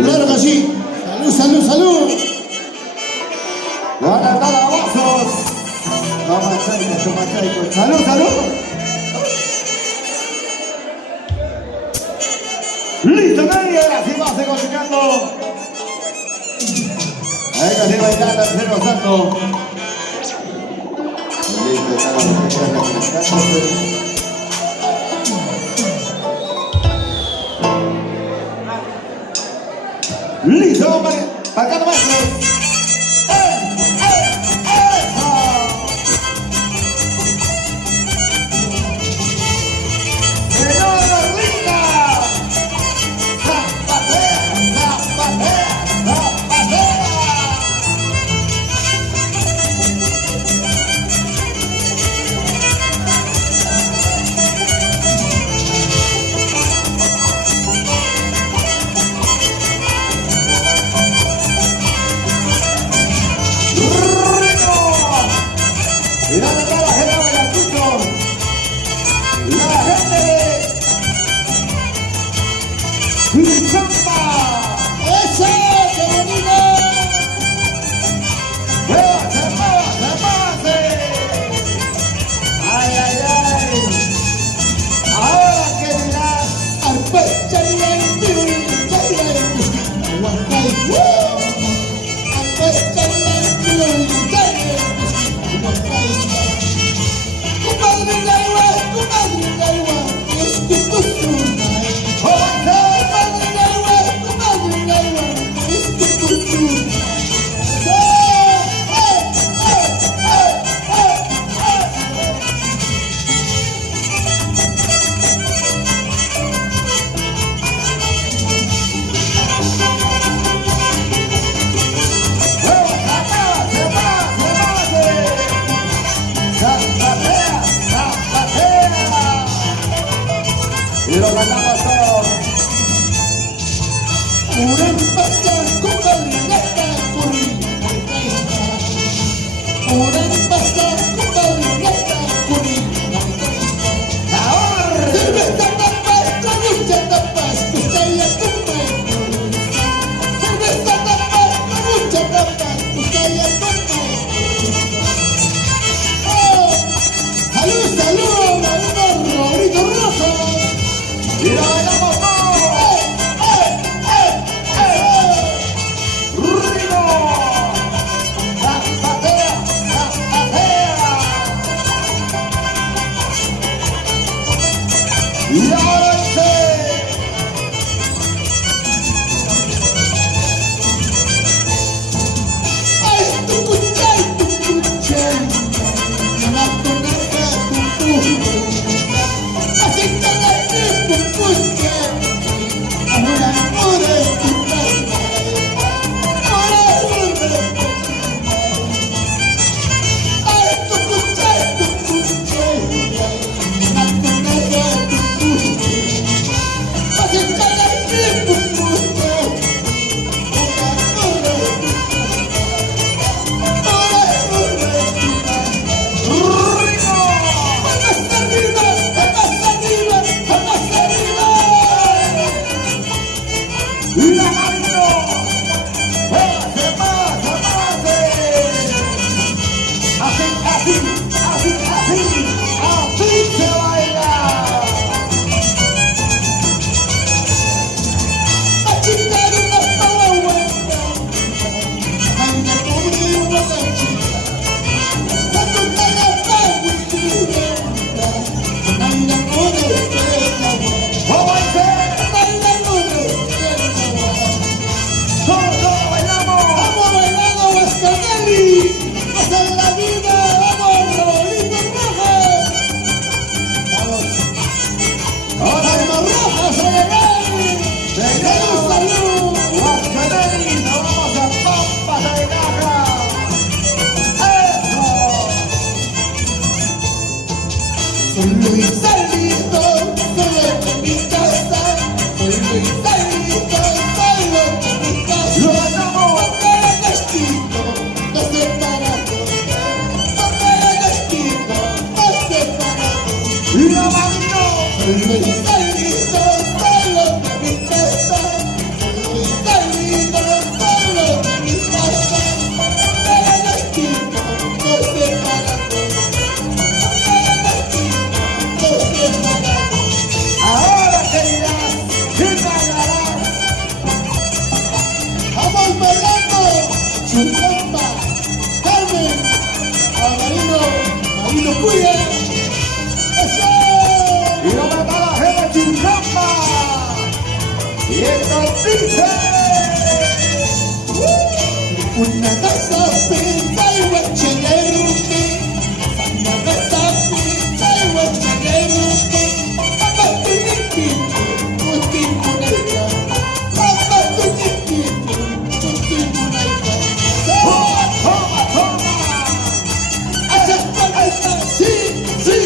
Claro que sí. Salud, salud, salud. Van a estar abrazos. Toma chaico. Salud, salud. Listo, nadie. Así va, se cocinando. Ahí que se va a estar el tercero santo. Listo, está la muchacha refrescándose. Listo, hombre. Para acá nomás. Mirá de toda la gente de la Tucho, la gente de Champa. ¡Eso! ¡Qué bonito! ¡Muévase! ¡Ay, ay, ay! Ahora que dirás, y lo ganamos todos. ¡Salud, salud! ¡Robrito Rosso! Y lo ganamos todos. Rico. Zapatea. Y esto dice. Una taza pinta y huachagueruque, una taza pinta y huachagueruque, papá tu niquito, tu timunaica, papá tu niquito, tu timunaica. Toma, toma, toma. Esas palmitas, sí, sí,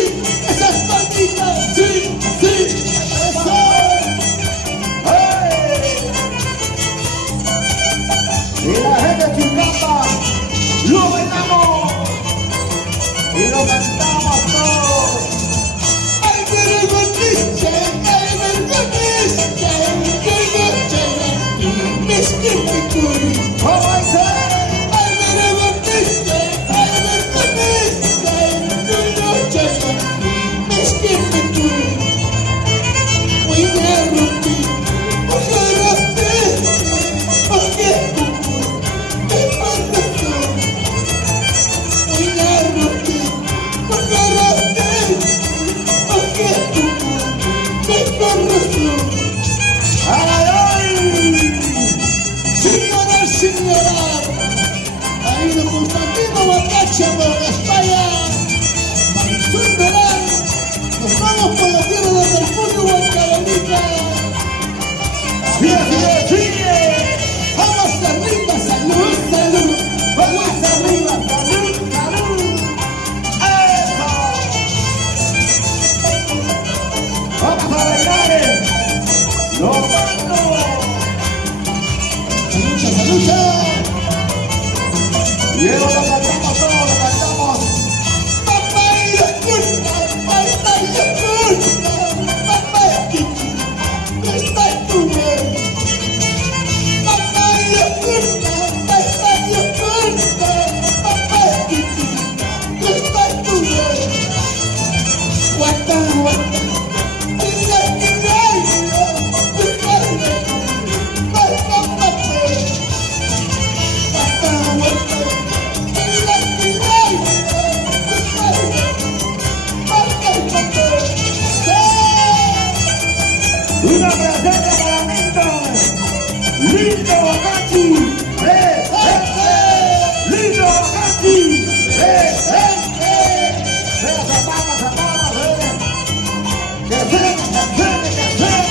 esas palmitas, sí, sí, eso. Y la gente de Chilcapa lo bailamos y lo cantamos todos. Ay, pero bonita, ay, pero bonita, mis quinticuri. ¿Cómo dice? Ay, pero bonita, ay, pero bonita, mis quinticuri. Voy a romper, porque te parto. Voy a romper, porque te parto. ¡Ay, ay, ay! Señora, señora, ahí de Constantino Batacha, Nueva España, Marisol Verán, nos vamos por la tierra de Mercurio, Huancayanica. ¡Sigue, sigue, sigue! Vamos arriba, salud, salud. ¡Vamos arriba! ¡Salud, salud! ¡Eso! ¡Vamos a bailar! ¡Lo mando! Salucha, salucha. Y eso lo cantamos todos, lo cantamos. Papá y la culpa, papá y la culpa, papá y Kiki, no está tu vez. Papá y la culpa, papá y la culpa, papá y Kiki, no está tu vez. Guata, guata, mira que baila, tu baila, guata, papá. Guata, guata, mira que baila, tu baila, guata, papá. Una presente para Milton. Lindo Bacati. Lindo Bacati. Vea, zapata, vea. Que suene, que suene, que suene.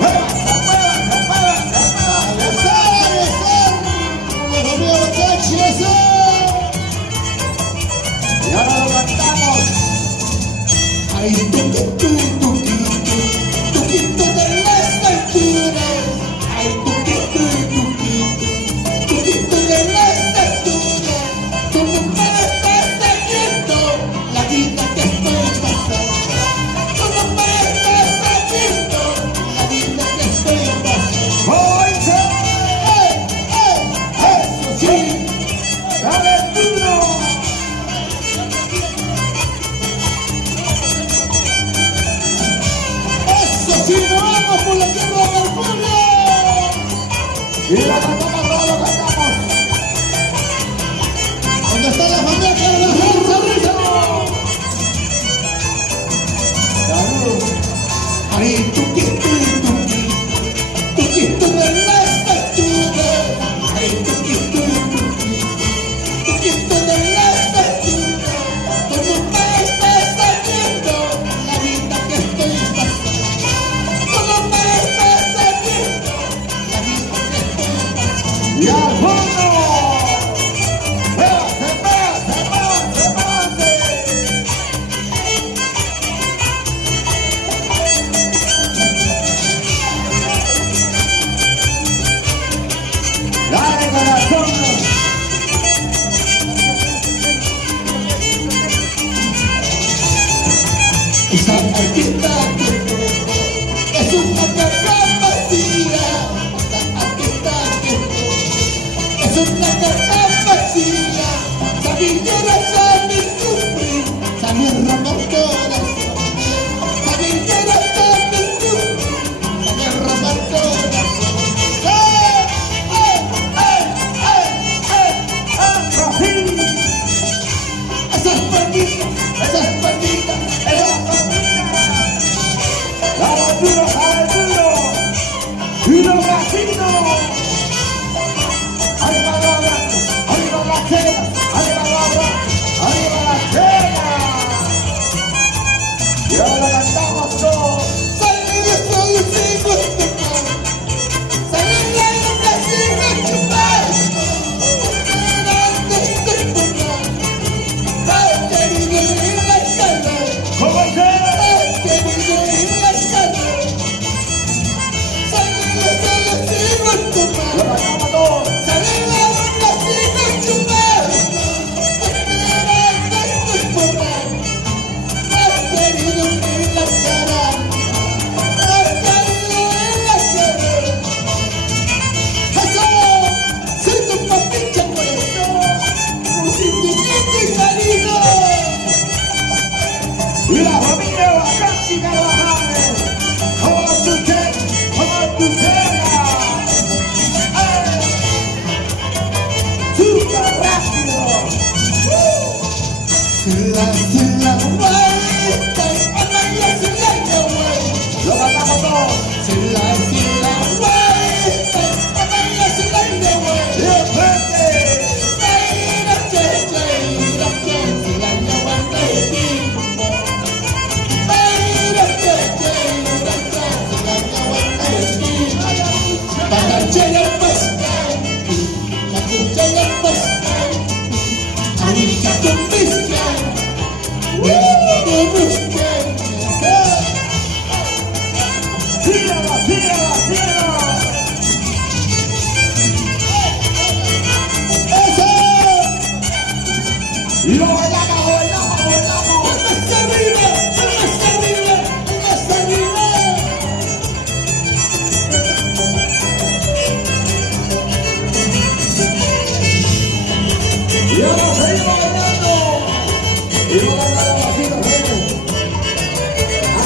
Muévanse, muévanse, muévanse, muévanse. Y ahora lo cantamos. Ay, tuquito, tuquito de las alturas. Ay, tuquito, tuquito de las alturas. ¿Cómo me estás sabiendo la vida que estoy pasando? ¿Cómo me estás sabiendo la vida que estoy pasando? ¡Oye! Eso sí. ¡Dale duro! Eso sí, nos vamos por la tierra de Mercurio. Y la cantamos, todos lo cantamos. ¿Dónde está la familia que la fuerza, Salud. Ay, tuquito, tuquito de las alturas. Ay, tuquito, tuquito de las alturas. ¿Cómo me estás sabiendo la vida que estoy pasando? ¿Cómo me estás sabiendo la vida que estoy pasando? Y al fondo. ¡Muévanse, muévanse, muévanse, muévanse! Dale, corazón. Esa artista que es una caja vacía. Esa artista que es una caja vacía. Sabillera sabe sufrir, sabe romper corazón. Sabillera sabe sufrir, sabe romper corazón. ¡Eso! Lo cantamos todos. Y el frente. Síguela, síguela, síguela. ¡Eso! Y lo bailamos, bailamos, bailamos. Y ahora seguimos bailando. Y lo bailamos así, lo vemos.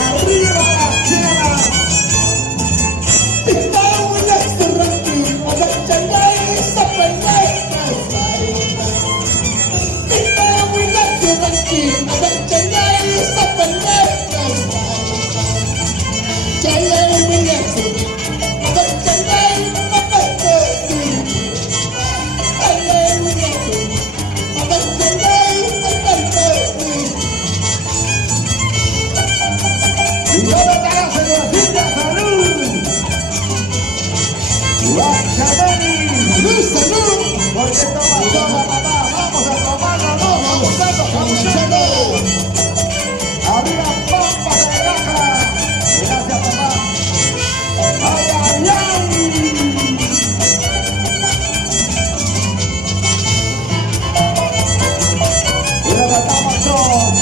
Arriba las chicas. Y yo me paro, señorita, salud. Guachamani. ¡Salud! Porque toma, toma, papá. Vamos a tomarlo, vamos. Camuchando. Arriba, pampas de raja. Gracias, papá. ¡Ay, ay, ay! Y lo matamos todos.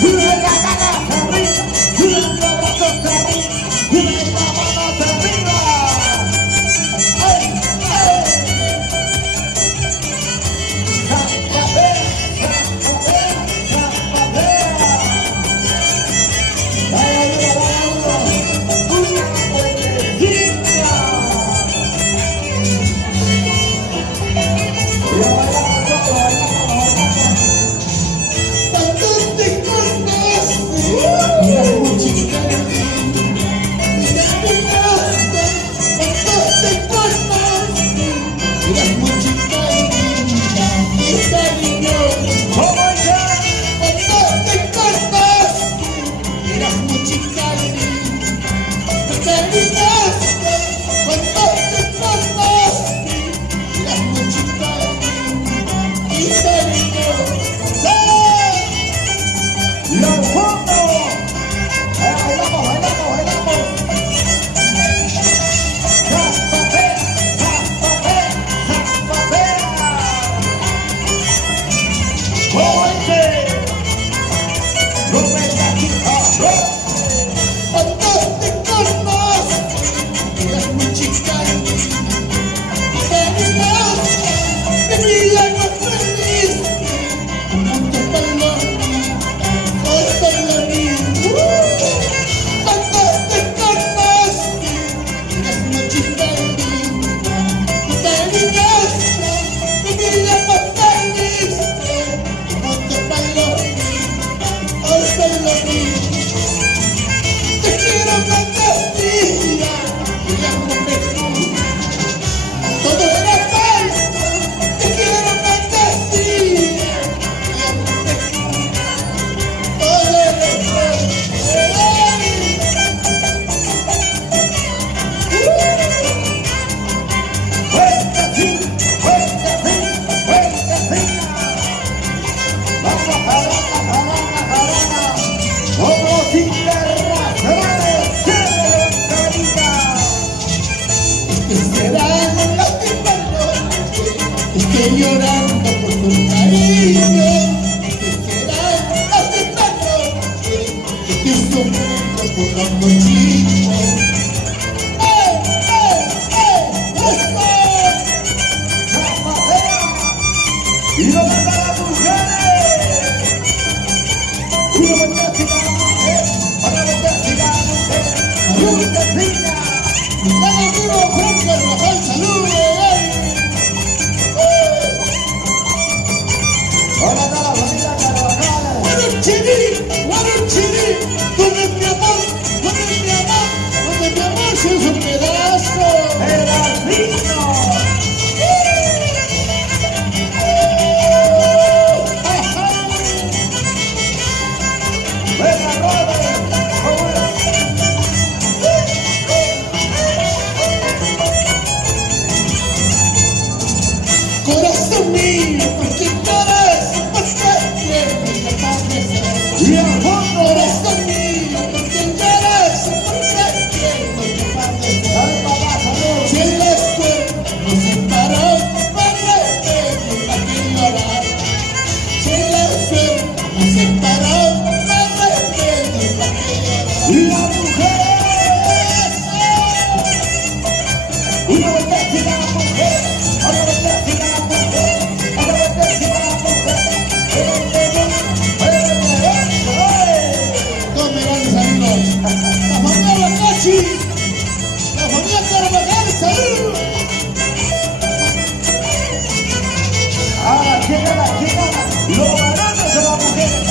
¡Sube la cara hacia arriba! ¡Sube los brazos hacia arriba! ¡Sube la mano hacia arriba! ¡Ay, ay! ¡Zapatea, zapatea, zapatea! ¡Ay, ay, ay, ay, ay! sombrero por los cochinos. Y no manda las mujeres. Uno fantástica mujer, otra fantástica mujer. Salud, Catrina. ¡Dale amigo Frank Carvajal, salud! Hola, está la familia Carvajal. ¡Guaruchini! ¡Guaruchini! ¿Dónde es mi amor? ¿Dónde es mi amor? ¿Dónde es mi amor? ¡Si es un pedazo! ¡Pedacito! ¡Venga, Robert! Corazón mío, ¿por qué lloras? ¿Por qué quieres que pase? Y al fondo, Corazón mío, ¿por qué lloras? ¿Por qué quieres que pase? dale papá, salud. Si en la escuela nos separó, para que llorar. Si en la escuela nos separó, para que llorar. Y las mujeres. Una fantástica mujer, otra fantástica mujer, otra fantástica mujer. ¿Cómo me van, amigos? La familia Bacachi, la familia Carvajal, salud. Ahora, ¿quién gana? ¿Quién gana? Los varones o las mujeres.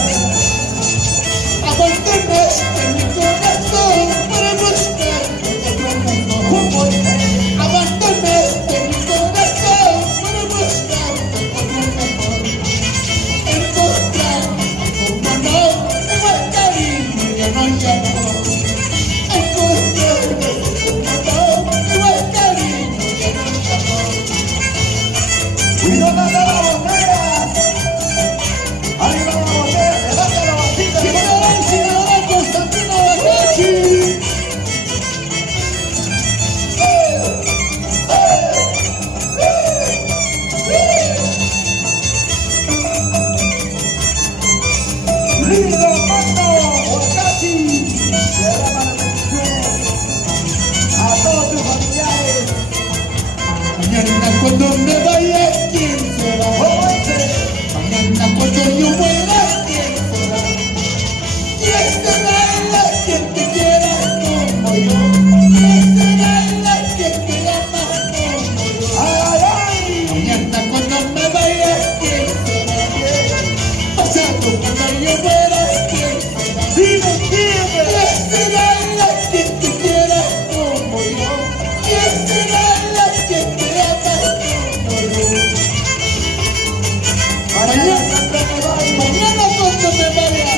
Abandonaste mi corazón para buscar otro mundo. Fútbol. Abandonaste mi corazón para buscar otro mundo. Encontraste como no, igual cariño ya no llamó. Encontraste como no, igual cariño ya no llamó. Y no manda las botellas. Arriba la botella, levanta la vasita. Señora Constantino Bacachi. Lindo mando, Bacachi. Derrama las bendiciones a todos tus familiares. Mañana cuando me vaya, ¿quién será? Jóvenes. Mañana cuando yo muera, ¿quién será? ¿Quién será la que te quiera como yo? ¿Quién será la que te ama como yo? Ay, ay. Mañana cuando me vaya, ¿quién será? Pasado cuando yo muera, ¿quién será? Dime, dime. ¿Quién será la que te quiera como yo? ¿Quién será la que te ama como yo? Mañana cuando me vaya,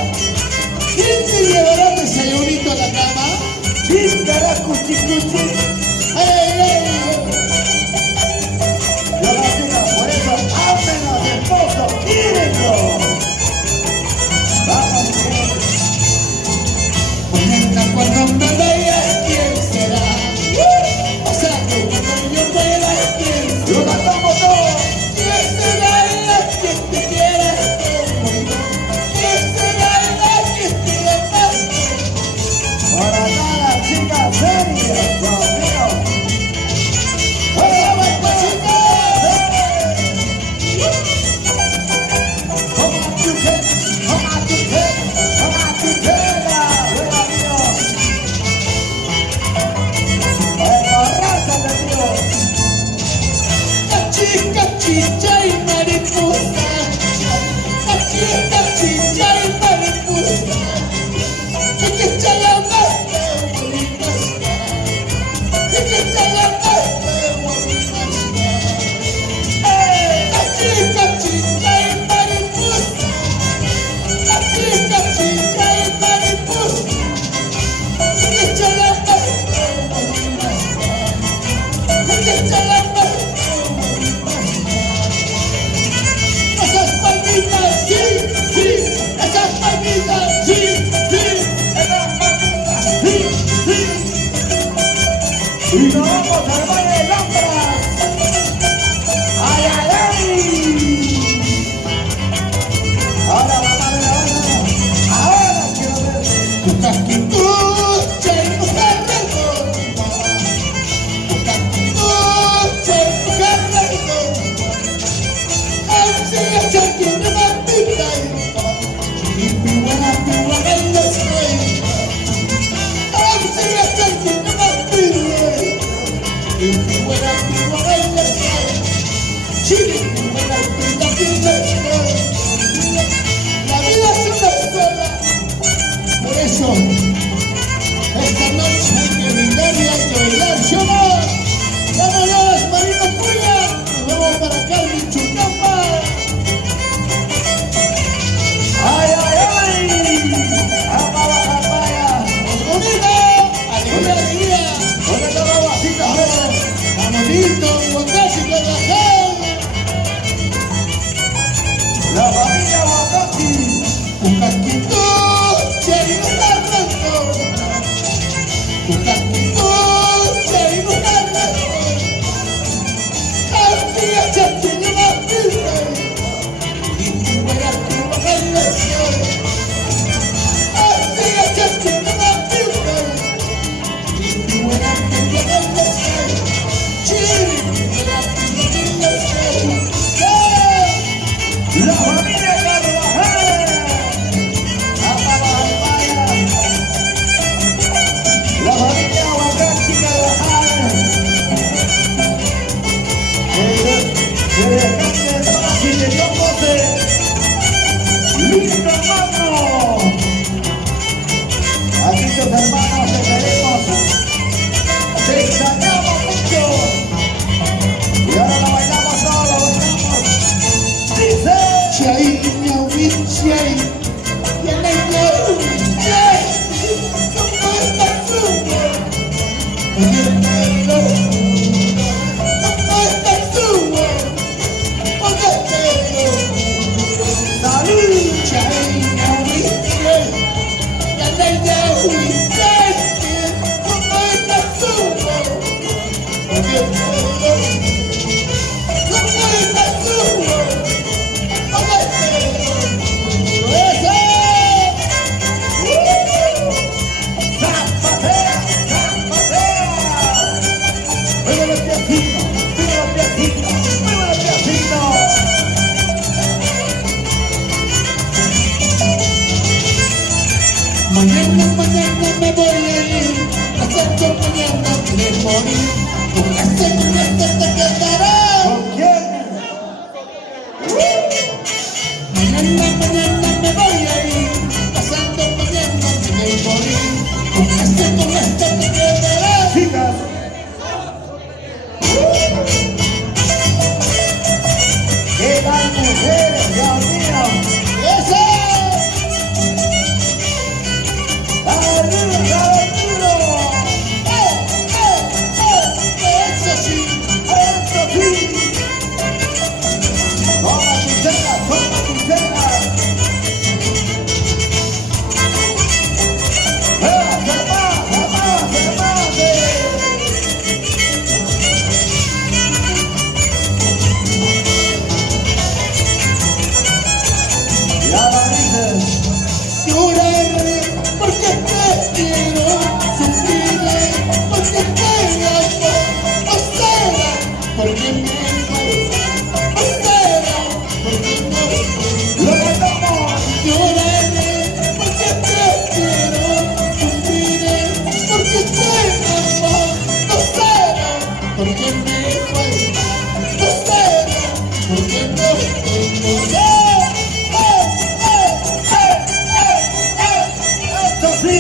¿quién te llevará desayunito a la cama? Chíngara, cuchi, cuchi. ¡Ay, ay, ay! Yo la digo, por eso, amen a su esposo, quírenlo. Vamos, mujeres. Mañana cuando me vaya, ¿quién será? Pasado cuando yo muera, ¿quién Lo será? cantamos todos. ¿Quién será la que te quiera como yo? ¿Quién será la que te ama? Para nada, chicas serias. and I know just como está su amor. Oye, pero como está su amor. Oye, pero ¡Salud! China we play, and I know we just como está su amor. Oye, pero como está su amor. Oye, pero eso. ¡Zapatea! ¡Zapatea! ¡Mueve los piecitos! ¡Mueve los piecitos! ¡Mueve los piecitos! Mañana me voy a ir, pasando mañana de morir. Con este te quedará. ¿Con quién? Mañana me voy a ir, pasando mañana de morir. Con este te quedará. Chicas, ¿qué tal mujeres, Dios mío? ¡Eso! ¡Arriba, arriba! ¡Eso sí! ¡Eso sí! ¡Toma tu cena, toma tu cena! ¡Se pase! Ya la dices. Lloraré porque te quiero, sufriré porque te amo, o será porque me falta, o será porque no estoy. ¡Lo matamos! Lloraré porque te quiero, sufriré porque te amo, o será porque me falta, o será porque no estoy. ¡Eso sí!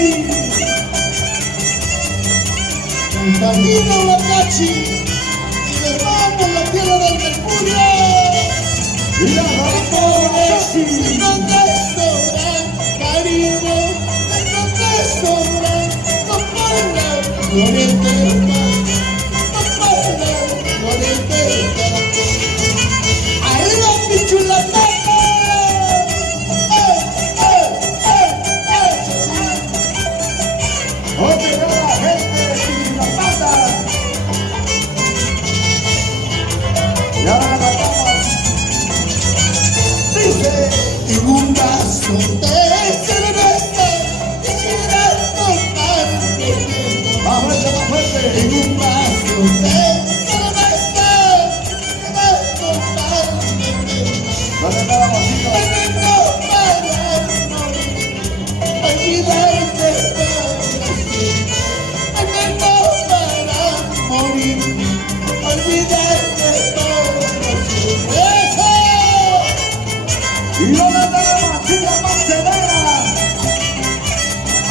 Camino la cachi y nos vamos la tierra del Mercurio. ¡Y la vamos! Y no te sobra cariño, y no te sobra no gloria eterna, no gloria eterna. Arriba mi chula tata. ¡Oye, la gente! ¡Y la pata! ¡Y ahora la matamos! ¡Dice! En un vaso de cerveza quisiera tomarte. ¡Más fuerte, más fuerte! En un vaso de cerveza quisiera tomarte. ¿Dónde está la vasita? Veneno para morir, olvidarte para siempre. Veneno para morir, olvidarte para siempre. ¡Eso! ¡Y dónde está la vasita pastelera!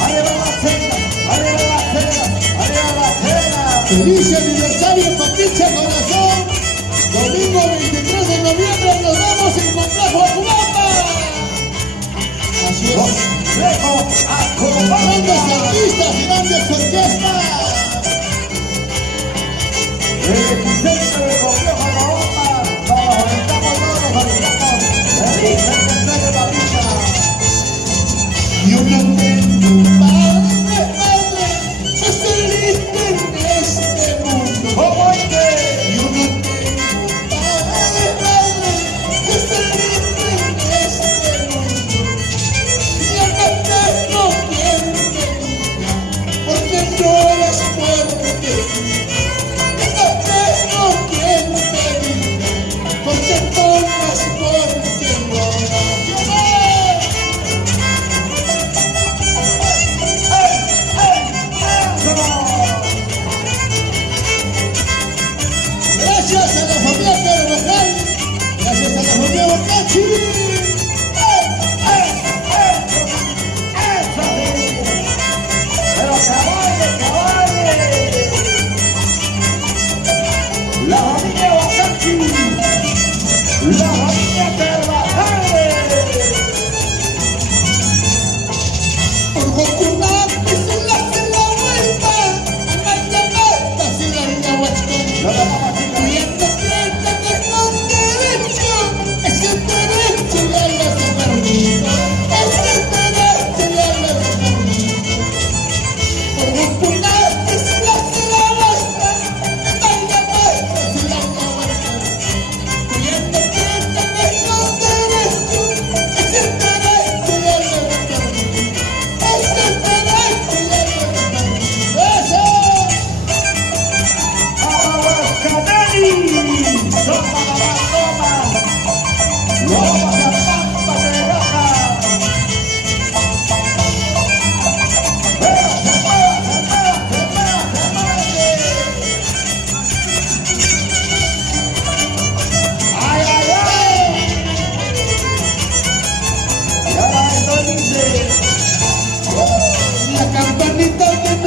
¡Arriba la cena! ¡Arriba la cena! ¡Arriba la cena! Feliz aniversario, Patricia Corazón. Domingo 23 de noviembre nos vemos en Complejo Acubamba. Así ¡Los es. dejo a Grandes Cobamba! artistas, grandes orquestas. El epicentro de Complejo Acobamba. Nos aventamos todos los habitantes. ¡Feliz aniversario, Patricia! Yo no tengo padre, soy solito en este mundo. ¿Cómo es que? Yo no tengo padre, soy solito en este mundo. Yo no tengo quien me diga, porque no eres fuerte. Yo no tengo quien me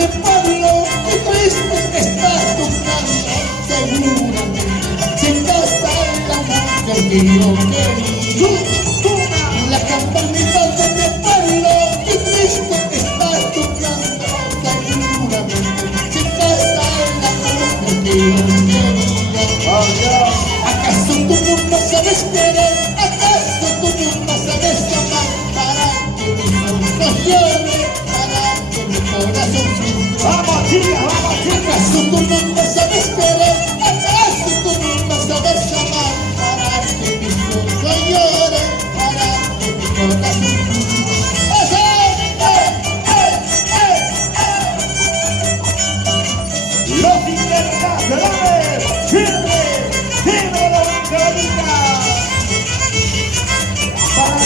de pueblo, qué triste está tu canto, seguramente sin casa la mujer que yo quería. La campanita de mi pueblo, qué triste está tu canto, seguramente sin casa la mujer que yo quería. ¿Acaso tú nunca sabes querer? ¿Acaso tú nunca sabes amar? Para que mis ojos lloren, para que mi corazón sufra. Vamos, chicas, vamos, chicas. ¿Acaso tú nunca sabes querer? ¿Acaso tú nunca sabes amar? Para que mis ojos lloren, para que mi corazón sufra. ¡Eso! Los internacionales, firme la bancarita. Para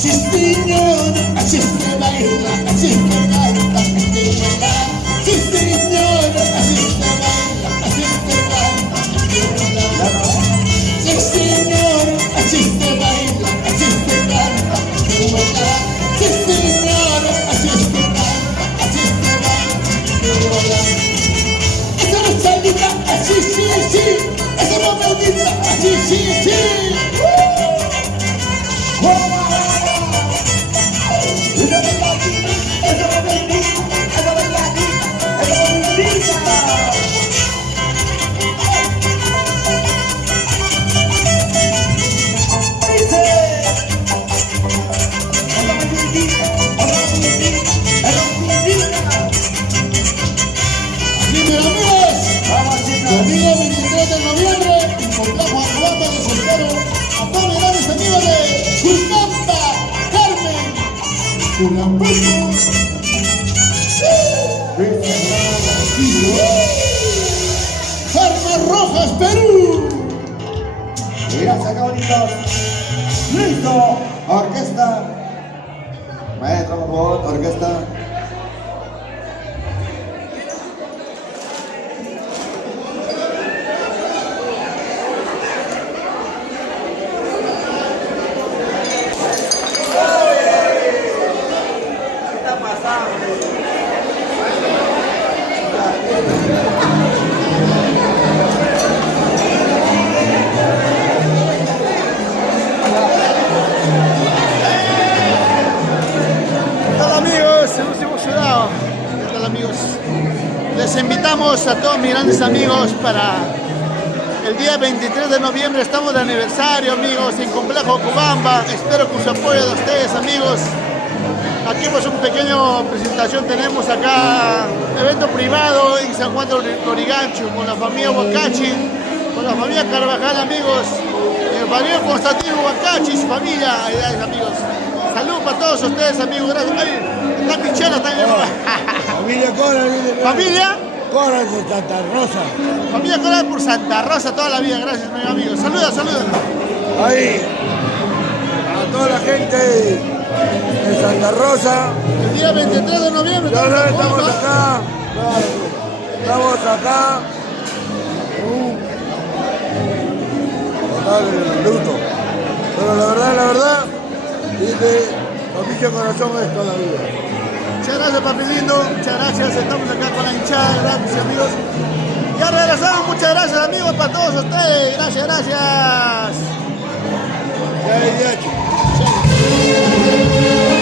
Sí señor, así se baila, así se canta, así se baila. Sí señor, así se baila, así se canta, así se baila. Sí señor, así se baila, así se canta, así se baila. Sí señor, así se canta, así se baila, así se baila. Esa bailadita, así sí, sí, esa movedita, así sí, sí. Domingo 23 de noviembre, en complejo Aguanta de Soltero, a todos mis grandes amigos de Chulcampa, Carmen, Chulampico, Carmen Rojas, Perú. mira, saca bonitos. Listo. Orquesta. Maestro, por favor, orquesta. Les invitamos a todos mis grandes amigos para el día 23 de noviembre. Estamos de aniversario, amigos, en Complejo Cubamba. Espero con su apoyo de ustedes, amigos. Aquí pues un pequeño presentación tenemos acá, evento privado en San Juan de Lurigancho, con la familia Huacachi, con la familia Carvajal, amigos, el familia Constantino Huacachi y su familia, amigos. Saludos para todos ustedes, amigos. Gracias. Ay, está Pichela también. Familia Cora, ¿Familia? Cora de Santa Rosa. Familia Cora por Santa Rosa toda la vida. Gracias, mis amigos. Saludos, saludos. Ahí, a toda la gente de Santa Rosa. El día 23 de noviembre. Ya no estamos acá. Estamos acá. Total el luto. Pero la verdad, dice, familia Corazón es toda la vida. Muchas gracias, papi lindo. Muchas gracias. Estamos acá con la hinchada. Gracias, amigos. Ya regresamos. Muchas gracias, amigos, para todos ustedes. Gracias, gracias. Ya, ya.